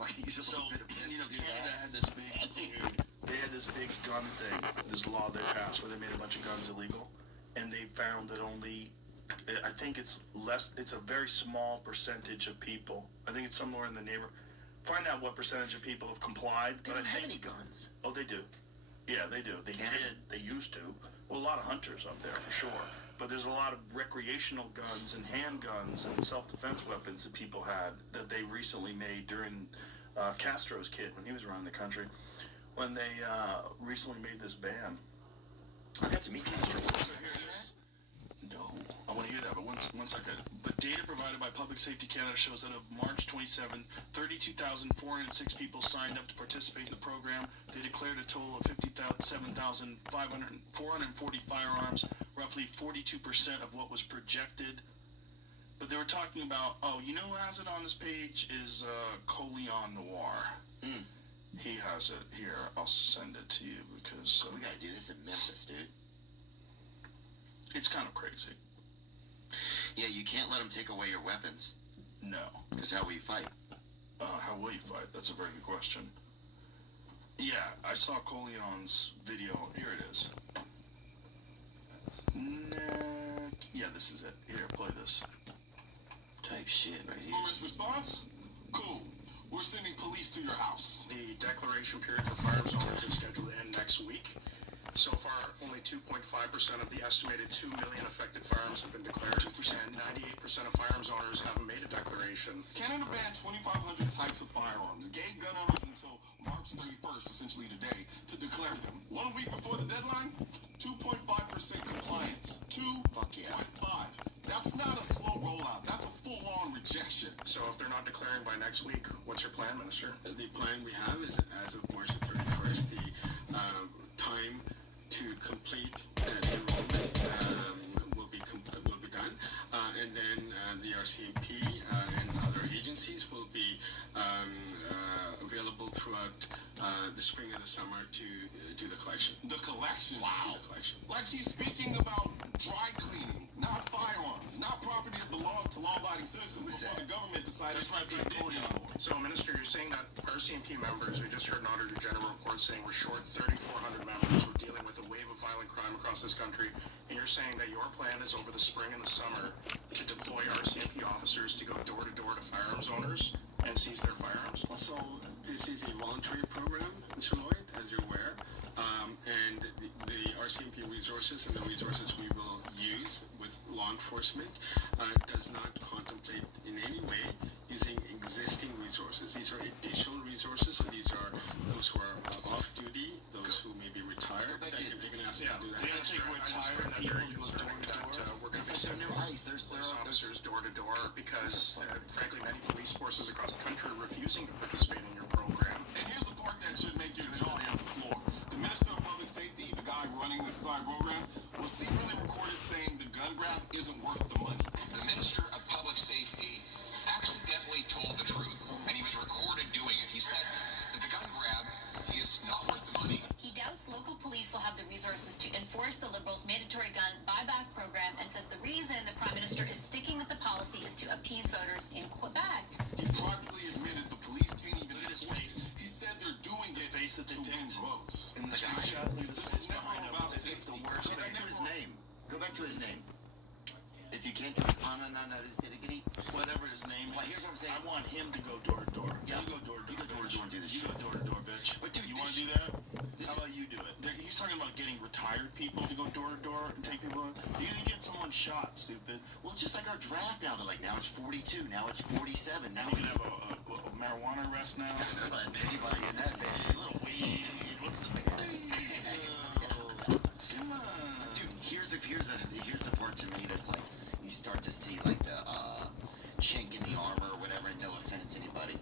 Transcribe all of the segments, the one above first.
Why can't you use a little bit of piss to do Canada that? had this big, they had this big gun thing, this law they passed where they made a bunch of guns illegal, and they found that only, I think it's a very small percentage of people. I think it's somewhere in the neighborhood. Find out what percentage of people have complied. They don't have any guns. Oh, they do. Yeah, they do. They did. They used to. Well, a lot of hunters up there for sure. But there's a lot of recreational guns and handguns and self-defense weapons that people had that they recently made during Castro's kid when he was around the country. When they recently made this ban. I got to meet Castro. So here it is. No, I want to hear that, but one second. But data provided by Public Safety Canada shows that of March 27, 32,406 people signed up to participate in the program. They declared a total of 57,440 firearms, roughly 42% of what was projected. But they were talking about, you know who has it on this page is Coleon Noir. He has it here. I'll send it to you because... we gotta do this in Memphis, dude. It's kind of crazy. Yeah, you can't let them take away your weapons. No. Because how will you fight? How will you fight? That's a very good question. Yeah, I saw Coleon's video. Here it is. Yeah, this is it. Here, play this. Type shit right here. Numerous response? Cool. We're sending police to your house. The declaration period for firearms owners is scheduled to end next week. So far, only 2.5% of the estimated 2 million affected firearms have been declared. 2%. 98% of firearms owners haven't made a declaration. Canada banned 2,500 types of firearms, gave gun owners until March 31st, essentially today, to declare them. 1 week before the deadline, 2.5% compliance. 2.5. That's not a slow rollout. That's a full-on rejection. So if they're not declaring by next week, what's your plan, Minister? The plan we have is, as of March 31st, the time to complete enrollment will be done, and then the RCMP and other agencies will be available throughout the spring and the summer to do the collection. The collection? Wow. The collection. Like he's speaking about dry cleaning, not firearms, not property that belong to law-abiding citizens before the government decided. That's my friend Cody on board. So, Minister, you're saying that RCMP members, we just heard an Auditor General report saying we're short 3,400 members. We're dealing with a wave of violent crime across this country. And you're saying that your plan is over the spring and the summer to deploy RCMP officers to go door-to-door to firearms owners and seize their firearms? So this is a voluntary program, Mr. Lloyd, as you're aware. And the RCMP resources and the resources we will use with law enforcement does not contemplate in any way using existing resources. These are additional resources, so these are those who are off duty, those who may be retired. They're going to ask them to do that. They're going to take retired people to go door-to-door. We're going to be sending police officers door-to-door because, frankly, many police forces across the country are refusing to participate in your program. And here's the part that should make your jaw hit the floor. The Minister of Public Safety, the guy running this entire program, was secretly recorded saying the gun grab isn't worth the money. The Minister of Public Safety accidentally told the truth, and he was recorded doing it. He said that the gun grab is not worth the money. He doubts local police will have the resources to enforce the Liberals' mandatory gun buyback program and says the reason the Prime Minister is sticking with the policy is to appease voters in Quebec. He privately admitted the police can't even Look at his enforce face. it. He said they're doing it Face that to they win didn't. votes. In the screenshot, look at his This was face never behind him. about It's safety. the worst. Go back to his name. Go back to his name. If you can't, Whatever his name Well, is, here's what I'm saying. I want him to go door-to-door. Yeah. You go door-to-door. You go door-to-door and do this You shit. go door-to-door, bitch. But dude, you want to this- do that? this How is- about you do it? He's talking about getting retired people to go door-to-door and take people in. You're going to get someone shot, stupid. Well, it's just like our draft now. They're like, now it's 42, now it's 47, now You can it's... have a marijuana arrest now. They're letting anybody in that bitch. A little weed. What's the big thing? Come on. Dude, here's the part to me that's like, you start to see like the chink in the armor or whatever. No offense, anybody.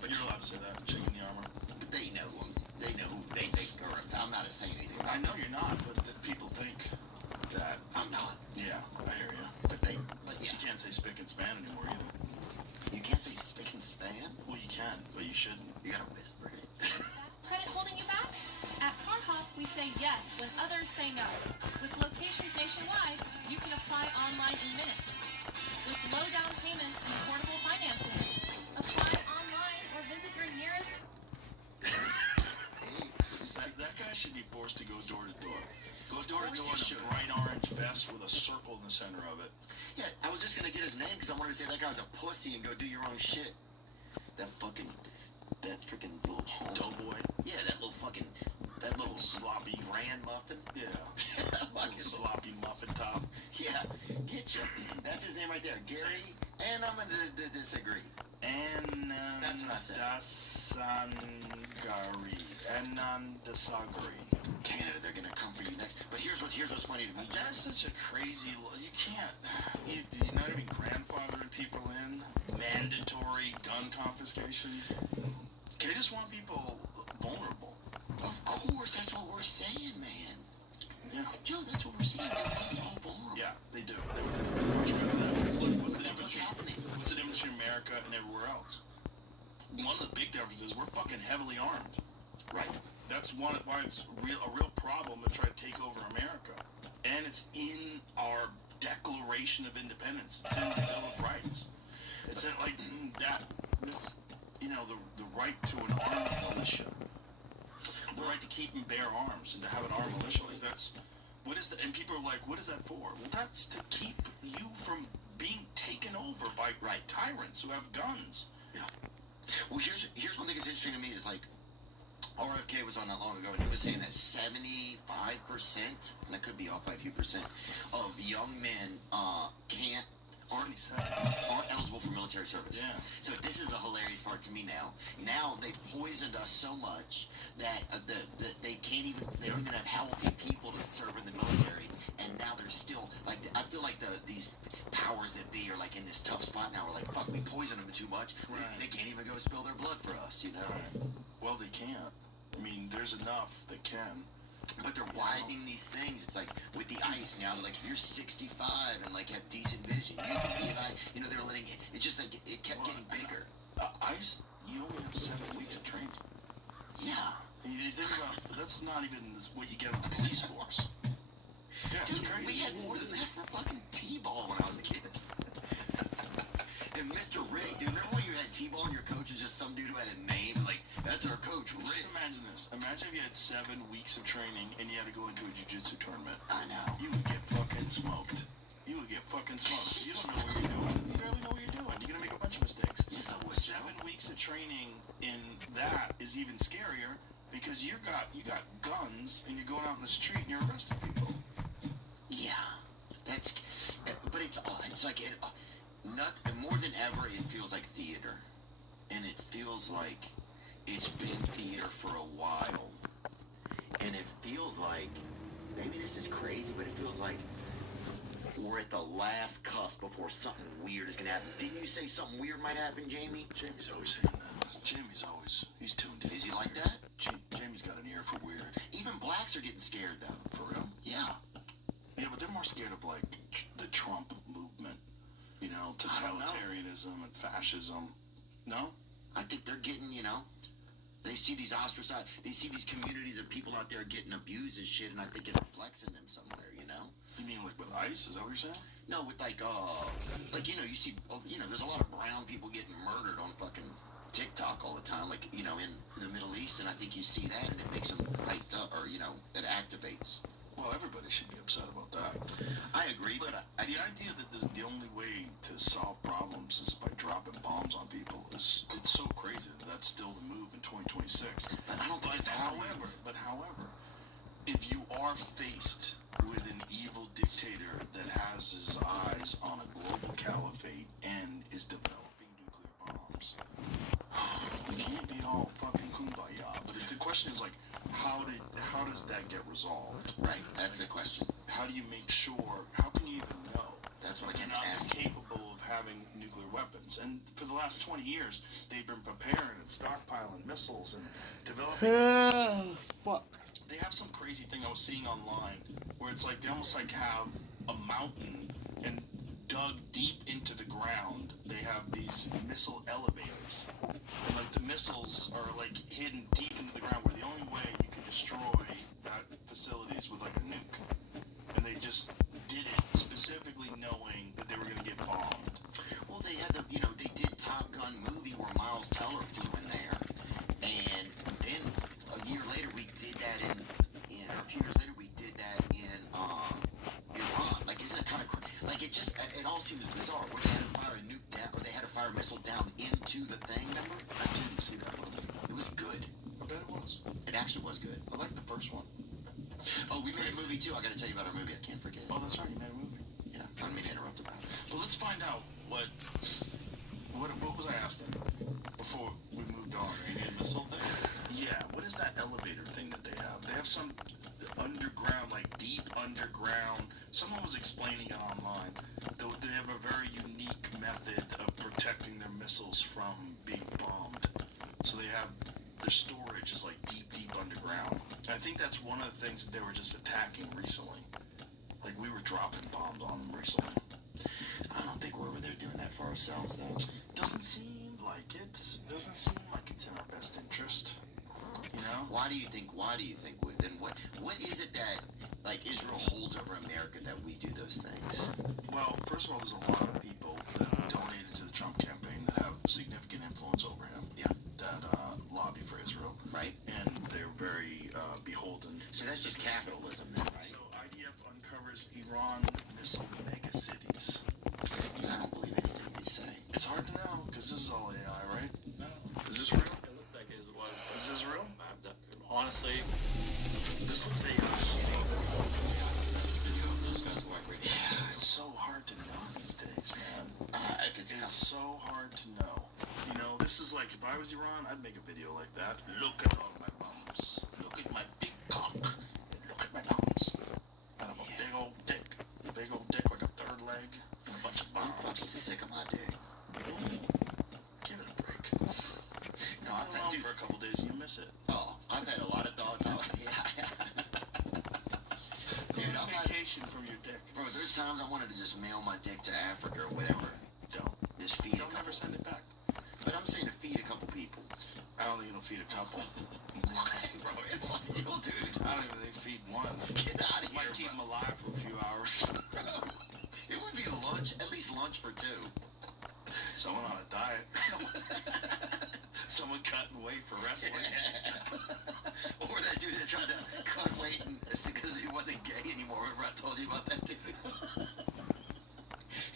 But You're allowed to say that, chink in the armor. But they know them. They know who they think are. I'm not saying anything. I know you're not, but the people think that. I'm not. Yeah, I hear you. But yeah. You can't say spick and span anymore either. You can't say spick and span. Well, you can, but you shouldn't. You gotta whisper it. Credit holding you back? At CarHop, we say yes when others say no. With locations nationwide, you can apply online in minutes. With low down payments and affordable financing. Apply online or visit should be forced to go door to door. Go door to Of course door he in should. a bright orange vest with a circle in the center of it. Yeah, I was just gonna get his name because I wanted to say that guy's a pussy and go do your own shit. That freaking little Doughboy. Yeah, that little Sloppy. bran muffin. Yeah. Fucking Sloppy muffin top. Yeah, get you. That's his name right there, Gary. And I'm gonna disagree. And That's what I said. Dasangari. Anandasagari. Canada, they're gonna come for you next. But here's what's funny to me. That's such a crazy. You can't. You're not even grandfathering people in. Mandatory gun confiscations. They just want people vulnerable. Of course, that's what we're saying, man. Yeah. Yo, that's what we're saying. They want us all vulnerable. Yeah, they do. They much rather that. Look, what's the That's what's happening. What's the difference between America and everywhere else? One of the big differences is we're fucking heavily armed. Right. That's why it's a real problem to try to take over America. And it's in our Declaration of Independence. It's in the Bill of Rights. It's in, like that, the right to an armed militia. The right to keep and bear arms and to have an armed militia. Like what is that? And people are like, what is that for? Well, that's to keep you from being taken over by tyrants who have guns. Yeah. Well, here's one thing that's interesting to me is like, RFK was on not long ago, and he was saying that 75%, and I could be off by a few percent, of young men aren't eligible for military service. Yeah. So this is the hilarious part to me now. Now they've poisoned us so much that they don't even have healthy people to serve in the military, and now they're still like, I feel like these powers that be are like in this tough spot now. We're like, fuck, we poison them too much. Right. They can't even go spill their blood for us, you know. Right. Well, they can't. I mean, there's enough that can. But they're widening these things. It's like with the ice now. They're like, if you're 65 and like have decent vision, you can be an ice. They're letting it. It's just like it kept getting bigger. ICE, you only have 7 weeks of training. Yeah. And you think about that's not even what you get in the police force. Yeah, it's Dude, crazy. we had more than that for fucking T-ball when I was a kid. And Mr. Rig, dude, remember when you had T-ball and your coach was just some dude who had a name? Like, that's our coach, Rig. Just imagine this. Imagine if you had 7 weeks of training and you had to go into a jiu-jitsu tournament. I know. You would get fucking smoked. You would get fucking smoked. You don't know what you're doing. You barely know what you're doing. You're gonna make a bunch of mistakes. Yes, I would. 7 weeks of training in that is even scarier because you got guns and you're going out in the street and you're arresting people. Yeah. But it's like, more than ever, it feels like theater. And it feels like it's been theater for a while. And it feels like, maybe this is crazy, but it feels like we're at the last cusp before something weird is going to happen. Didn't you say something weird might happen, Jamie? Jamie's always saying that. He's tuned in. Is he like that? Jamie's got an ear for weird. Even blacks are getting scared, though. For real? Yeah. Yeah, but they're more scared of, like, the Trump movement. Totalitarianism and fascism. No? I think they're getting, they see these ostracized, they see these communities of people out there getting abused and shit, and I think it reflects in them somewhere, You mean like with ICE? Is that what you're saying? No, with you see, there's a lot of brown people getting murdered on fucking TikTok all the time, like, in the Middle East, and I think you see that, and it makes them hyped up, or, it activates. Well, everybody should be upset about that. I agree, but the idea that the only way to solve problems is by dropping bombs on people it's so crazy that that's still the move in 2026. But I don't think it's however, if you are faced with an evil dictator that has his eyes on a global caliphate and is developing nuclear bombs, we can't be all fucking kumbaya. But the question is like, how does that get resolved? Right, that's the question. How do you make sure? How can you even know? That's what I They're can not ask. capable of having nuclear weapons. And for the last 20 years, they've been preparing and stockpiling missiles and developing. Fuck. They have some crazy thing I was seeing online where it's like they almost like have a mountain and dug deep into the ground. They have these missile elevators. And like the missiles are like hidden deep into the ground where the only way you can destroy that facility is with like a nuke. And they just did it specifically knowing that they were going to get bombed. Well, they had they did Top Gun movie where Miles Teller flew in there. And then a year later, we did that in elevator thing that they have. They have some underground, like deep underground. Someone was explaining it online. They have a very unique method of protecting their missiles from being bombed. So they have their storage is like deep underground. I think that's one of the things that they were just attacking recently. Like we were dropping bombs on them recently. I don't think we're over there doing that for ourselves, though. Doesn't seem like it. Doesn't seem like it's in our best interest. You know? Why do you think then what is it that like Israel holds over America that we do those things? Well, first of all, there's a lot of people that donated to the Trump campaign that have significant influence over him. Yeah. That lobby for Israel. Right. And they're very beholden. So that's just capitalism then, right? So IDF uncovers Iran missile mega cities. I don't believe anything they say. It's hard to know because this is all AI, right? No. Is this real? It looks like it was. Is this real? Honestly, This looks AI. those guys work really Yeah, it's so hard to know these days, man. If it's It's so hard to know. You know, this is like, if I was Iran, I'd make a video like that. Look at all my bums. Look at my big cock. Look at my bums. And I'm a big old dick. Big old dick like a third leg. And a bunch of I'm bombs. fucking sick of my dick. Give it a break. No, I've had For a couple days and you miss it. Oh, I've had a lot of thoughts. Dude, I've had, Vacation from your dick. bro, there's times I wanted to just mail my dick to Africa or whatever. Don't. Just feed a Don't couple. never send it back. But I'm saying to feed a couple people. I don't think it'll feed a couple. Bro, you'll do it. I don't even think feed one. Get out of here, Might keep bro. them alive for a few hours. It would be lunch, at least lunch for two. Someone on a diet. Someone cutting weight for wrestling. Or that dude that tried to cut weight and because he wasn't gay anymore. Remember I told you about that dude?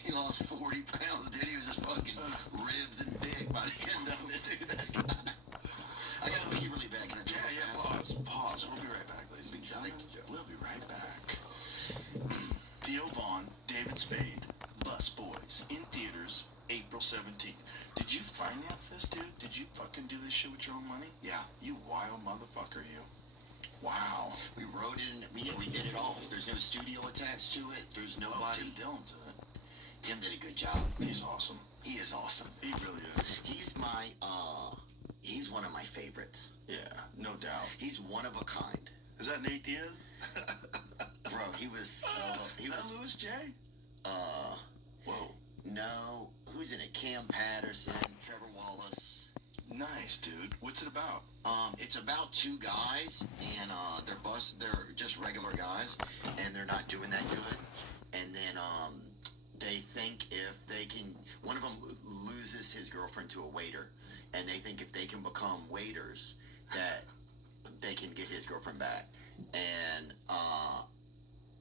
He lost 40 pounds, dude. He was just fucking ribs and big by the end of it, dude. That guy. I gotta pee really bad. Can I jump fast? Pause. We'll be right back, ladies and gentlemen. We'll be right back. Theo Vaughn, David Spade, Bus Boys, in theaters, April 17th. Did you finance this, dude? Did you fucking do this shit with your own money? Yeah. You wild motherfucker, you. Wow. We wrote it and we did it all. There's no studio attached to it. There's Oh, nobody. Tim Dillon's in it. Tim did a good job. He's awesome. He is awesome. He really is. He's one of my favorites. Yeah, no doubt. He's one of a kind. Is that Nate Diaz? Bro, he was Is that Louis J? Whoa. No, who's in it? Cam Patterson, Trevor Wallace. Nice, dude. What's it about? It's about two guys, and they're just regular guys, and they're not doing that good. And then they think if they can, one of them loses his girlfriend to a waiter, and they think if they can become waiters, that they can get his girlfriend back. And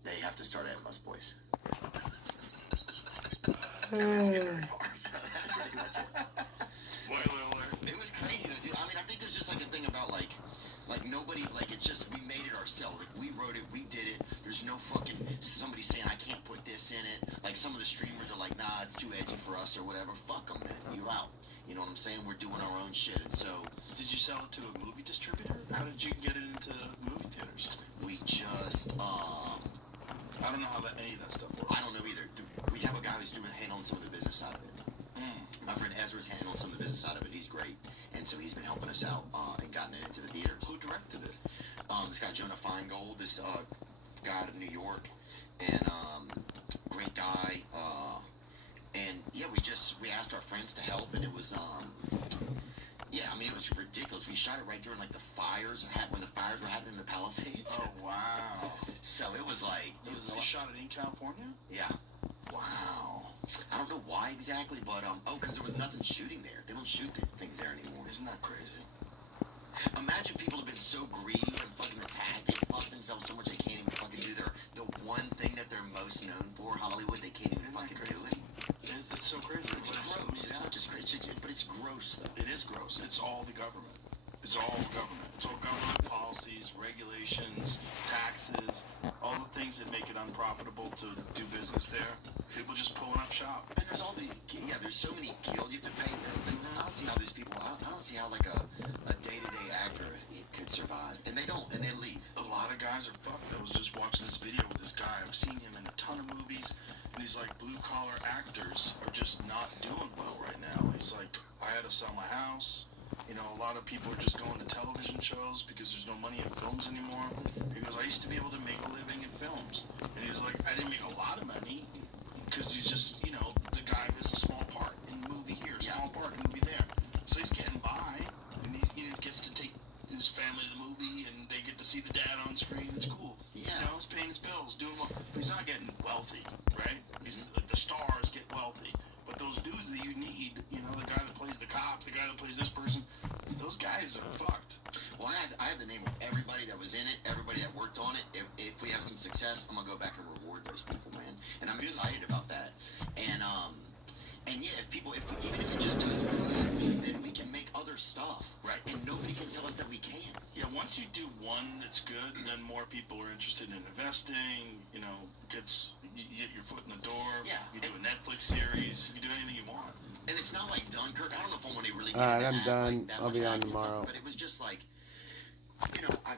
they have to start at Bus Boys. Spoiler alert. It was crazy, dude. I mean, I think there's just like a thing about like nobody, like it's just, we made it ourselves. Like we wrote it, we did it. There's no fucking somebody saying I can't put this in it. Like some of the streamers are like, nah, it's too edgy for us or whatever. Fuck them, man. You out. You know what I'm saying? We're doing our own shit. And so Did you sell it to a movie distributor? How did you get it into movie theaters? we just, I don't know how any of that stuff works. I don't know either. We have a guy who's handling some of the business side of it. My friend Ezra's handling some of the business side of it. He's great. And so he's been helping us out and gotten it into the theaters. Who directed it? This guy Jonah Feingold, this guy out of New York, and great guy. And yeah, we asked our friends to help, and it was yeah, I mean, it was ridiculous. We shot it right during like the fires when the fires were happening in the Palisades. Oh wow! So it was like They shot it in California. yeah. Wow! I don't know why exactly, but because there was nothing shooting there. They don't shoot things there anymore. Isn't that crazy? Imagine people have been so greedy and fucking attacked. They fuck themselves so much they can't even fucking do the one thing that they're most known for. Hollywood, they can't even Isn't that fucking do crazy? it. It's so crazy. It's gross. It's not just crazy, but it's gross though. It is gross. It's all the government. It's all government. It's all government policies, regulations, taxes, all the things that make it unprofitable to do business there. People just pulling up shop. And there's all these, there's so many guilds you have to pay. It's like, I don't see how these people, I don't see how like a day-to-day actor could survive. they don't, and they leave. A lot of guys are fucked. I was just watching this video with this guy. I've seen him in a ton of movies, and he's like, blue-collar actors are just not doing well right now. He's like, I had to sell my house. You know, a lot of people are just going to television shows because there's no money in films anymore. He goes, I used to be able to make a living in films. And he's like, I didn't make a lot of money because he's just, you know, the guy was a small part in the movie here, small part in the movie there. So he's getting by, and he, you know, gets to take his family to the movie, and they get to see the dad on screen. It's cool. Yeah. You know, he's paying his bills, doing well. He's not getting wealthy, right? He's like, the stars get wealthy. But those dudes that you need, you know, the guy that plays the cop, the guy that plays this person, those guys are fucked. Well, I have the name of everybody that was in it, everybody that worked on it. If we have some success, I'm gonna go back and reward those people, man. And I'm excited about that. And yeah, even if it just does good, then we can make other stuff, Right. And nobody can tell us that we can't. Yeah, once you do one that's good, then more people are interested in investing. You know, you get your foot in the door. Yeah. You do a Netflix series. You can do anything you want. And it's not like Dunkirk. I don't know if I want to really get All right, into I'm that, done. like, that I'll much be on acting stuff, tomorrow. But it was just like, you know, I